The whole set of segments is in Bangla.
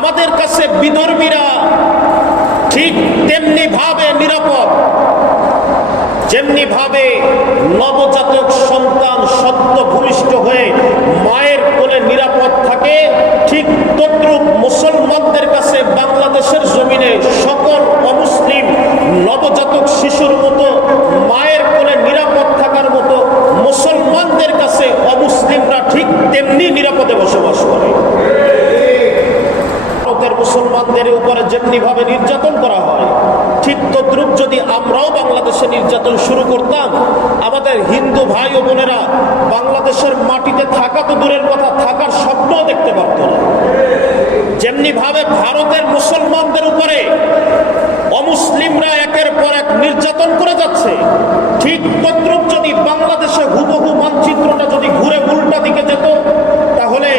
আমাদের কাছে বিধর্মীরা ঠিক তেমনি ভাবে নিরাপদ, যেমনি ভাবে নবজাতক সন্তান সদ্য ভূমিষ্ঠ হয়ে মায়ের কোলে নিরাপদ থাকে, ঠিক তদ্রূপ মুসলমানদের কাছে বাংলাদেশের জমিনে সকল অমুসলিম নবজাতক শিশুর মতো মায়ের কোলে নিরাপদ থাকার মতো মুসলমানদের কাছে অমুসলিমরা ঠিক তেমনি নিরাপদে বসবাস করে। মুসলমানদের উপরে যেমনি ভাবে নির্যাতন করা হয়, ঠিক তদ্রূপ যদি আমরাও বাংলাদেশে নির্যাতন শুরু করতাম, আমাদের হিন্দু ভাই ও বোনেরা বাংলাদেশের মাটিতে থাকা তো দূরের কথা, থাকার স্বপ্নও দেখতে পারত না। যেমনি ভাবে ভারতের মুসলমানদের উপরে অমুসলিমরা একের পর এক নির্যাতন করে যাচ্ছে, ঠিক তদ্রূপ যদি বাংলাদেশে হুবহু মানচিত্রটা যদি ঘুরে উল্টা দিকে যেত, তাহলে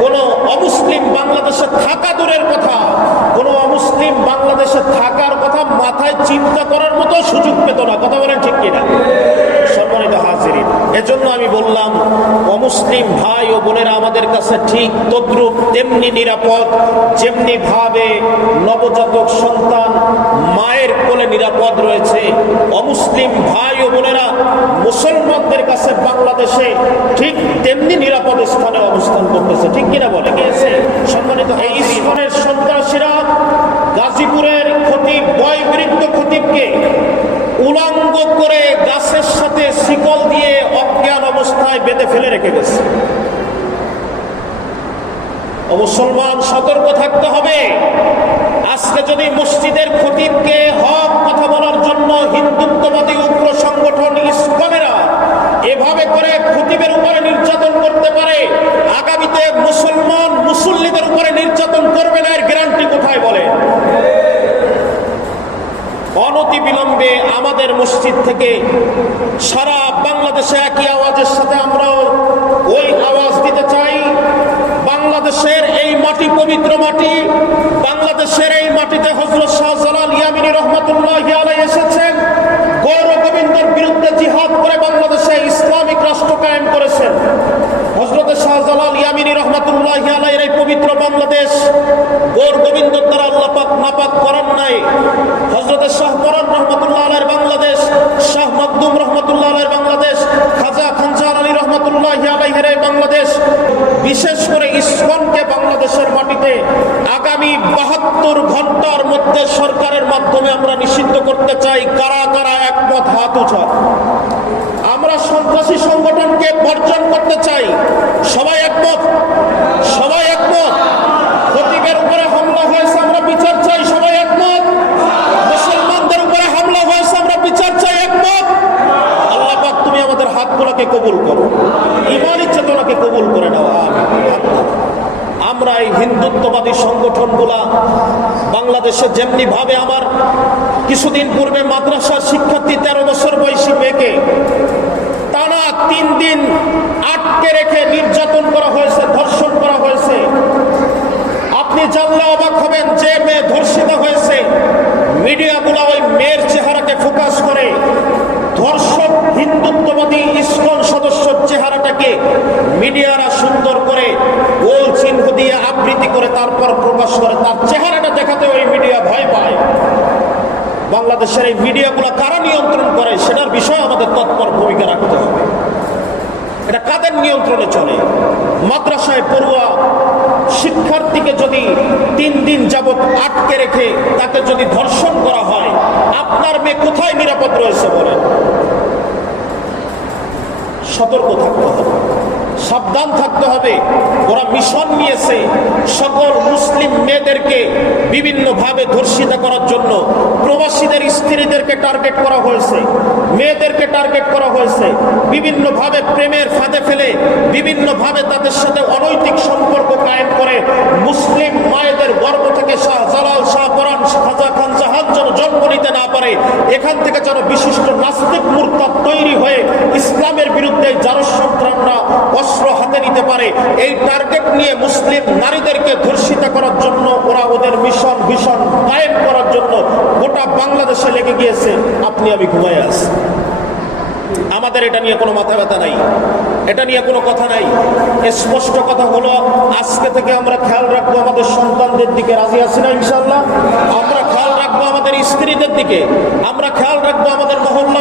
কোন অমুসলিম বাংলাদেশে থাকা দূরের কথা, কোন অমুসলিম বাংলাদেশে থাকার কথা মাথায় চিন্তা করার মতো সুযোগ পেত না। কথা বলেন ঠিক কিনা? সম্মানিত হাজিরিন, এজন্য আমি বললাম অমুসলিম ভাই ও বোনেরা আমাদের কাছে ঠিক তদ্রূপ তেমনি নিরাপদ, যেমনি ভাবে নবজাতক সন্তান মায়ের কোলে নিরাপদ রয়েছে। অমুসলিম ভাই ও বোনেরা মুসলমানদের কাছে বাংলাদেশে ঠিক তেমনি নিরাপদ স্থানে অবস্থান করতেছে। ঠিক কিনা বলে গিয়েছে? সম্মানিত, এই ইসলামের সন্ত্রাসীরা গাজীপুরের খতিব, বয়োবৃদ্ধ খতিবকে উলঙ্গ করে গাছের সাথে শিকল দিয়ে অজ্ঞান অবস্থায় বেঁধে ফেলে রেখে গেছে। মুসলমান সতর্ক থাকতে হবে। আজকে যদি মসজিদের খতিবকে হক কথা বলার জন্য হিন্দুত্ববাদী উগ্র সংগঠন ইসকনেরা এভাবে করে খতিবের উপরে নির্যাতন করতে পারে, আগামীতে মুসলমান মুসল্লিদের উপরে নির্যাতন করবে না, এর গ্যারান্টি কোথায় বলে? অনতি বিলম্বে আমাদের মসজিদ থেকে সারা বাংলাদেশে একই আওয়াজের সাথে আমরাও ওই আওয়াজ দিতে চাই। বাংলাদেশের এই মাটি পবিত্র মাটি, বাংলাদেশের এই মাটিতে হযরত শাহজালাল ইয়ামিনী রহমাতুল্লাহি আলাইহি এসেছেন, গৌর গোবিন্দর বিরুদ্ধে জিহাদ করে বাংলাদেশে ইসলামিক রাষ্ট্র কায়েম করেছেন। হযরত শাহজালাল ইয়ামিনী রহমাতুল্লাহি আলাইহির এই পবিত্র বাংলাদেশ গৌর গোবিন্দর দ্বারা আল্লাহ পাক নাপাক করেন নাই। হযরত শাহ পরান রহমাতুল্লাহ আলাইহির বাংলাদেশ, শাহ মখদুম রহমাতুল্লাহ আলাইহির বাংলাদেশ, খাজা খানজার আলী রহমাতুল্লাহি আলাইহির এই বাংলাদেশ, বিশেষ করে ইসকনকে বাংলাদেশের মাটিতে আগামী 72 ঘন্টার মধ্যে সরকারের মাধ্যমে আমরা নিষিদ্ধ করতে চাই। কারা কারা একমত? হাত উঠান। আমরা সন্ত্রাসী সংগঠনকে বর্জন করতে চাই। সবাই একমত? সবাই একমত? খতিবের উপরে হামলা হয়েছে, আমরা বিচার চাই। সবাই একমত? মুসলমানদের উপরে হামলা হয়েছে, আমরা বিচার চাই। একমত? আল্লাহ পাক তুমি আমাদের হাতগুলোকে কবুল করো, ঈমানি চেতনাকে কবুল করে নাও। আমরা এই হিন্দুত্ববাদী সংগঠনগুলা বাংলাদেশে যেমনি ভাবে, আমার কিছুদিন পূর্বে মাদ্রাসার শিক্ষার্থী 13 বছর বয়সী মেয়েকে টানা 3 দিন আটকে রেখে নির্যাতন করা হয়েছে, ধর্ষণ করা হয়েছে। আপনি জানলে অবাক হবেন, যে মেয়ে ধর্ষিত হয়েছে মিডিয়াগুলা ওই মেয়ের চেহারাকে ফোকাস করে, ধর্ষক হিন্দুত্ববাদী ইসকন সদস্যর চেহারাটাকে মিডিয়ারা সুন্দর করে গোল চিহ্ন দিয়ে আবৃত্তি করে তারপর প্রকাশ করে। তার চেহারাটা দেখাতে ওই মিডিয়া ভয় পায়। বাংলাদেশের এই মিডিয়াগুলো কারা নিয়ন্ত্রণ করে সেটার বিষয়ে আমাদের তৎপর ভূমিকা রাখতে হবে। এটা কাদের নিয়ন্ত্রণে চলে? মাদ্রাসায় পড়ুয়া শিক্ষার্থীকে যদি 3 দিন যাবত আটকে রেখে তাকে যদি ধর্ষণ করা হয়, আপনার মেয়ে কোথায় নিরাপদ রয়েছে বলেন? সতর্ক থাকতে হবে, সাবধান থাকতে হবে। ওরা মিশন নিয়েছে সকল মুসলিম মেয়েদেরকে বিভিন্নভাবে ধর্ষিত করার জন্য। প্রবাসীদের স্ত্রীদেরকে টার্গেট করা হয়েছে, মেয়েদেরকে টার্গেট করা হয়েছে, বিভিন্নভাবে প্রেমের ফাঁদে ফেলে বিভিন্নভাবে তাদের সাথে অনৈতিক সম্পর্ক কায়েম করে মুসলিম মায়েদের গর্ভ থেকে শাহজালাল, শাহপরান, খাজা খানজাহান যেন জন্ম নিতে না পারে, এখান থেকে যেন বিশিষ্ট নাস্তিক মুরতাদ তৈরি হয়ে ইসলামের বিরুদ্ধে জারসন্ত্রাসরা অস্ত্র হাতে নিতে পারে, এই টার্গেট নিয়ে মুসলিম নারীদেরকে ধর্ষিত করার জন্য ওরা ওদের মিশন ভীষণ কায়েম করার জন্য গোটা বাংলাদেশে লেগে গিয়েছে। আপনি আমি ঘুমায় আছি। আমাদের এটা নিয়ে কোনো মাথা ব্যথা নাই, এটা নিয়ে কোনো কথা নাই। স্পষ্ট কথা হলো, আজকে থেকে আমরা খেয়াল রাখবো আমাদের সন্তানদের দিকে। রাজি আছি না ইনশাল্লাহ? আমরা খেয়াল রাখবো আমাদের স্ত্রীদের দিকে, আমরা খেয়াল রাখবো আমাদের মহল্লা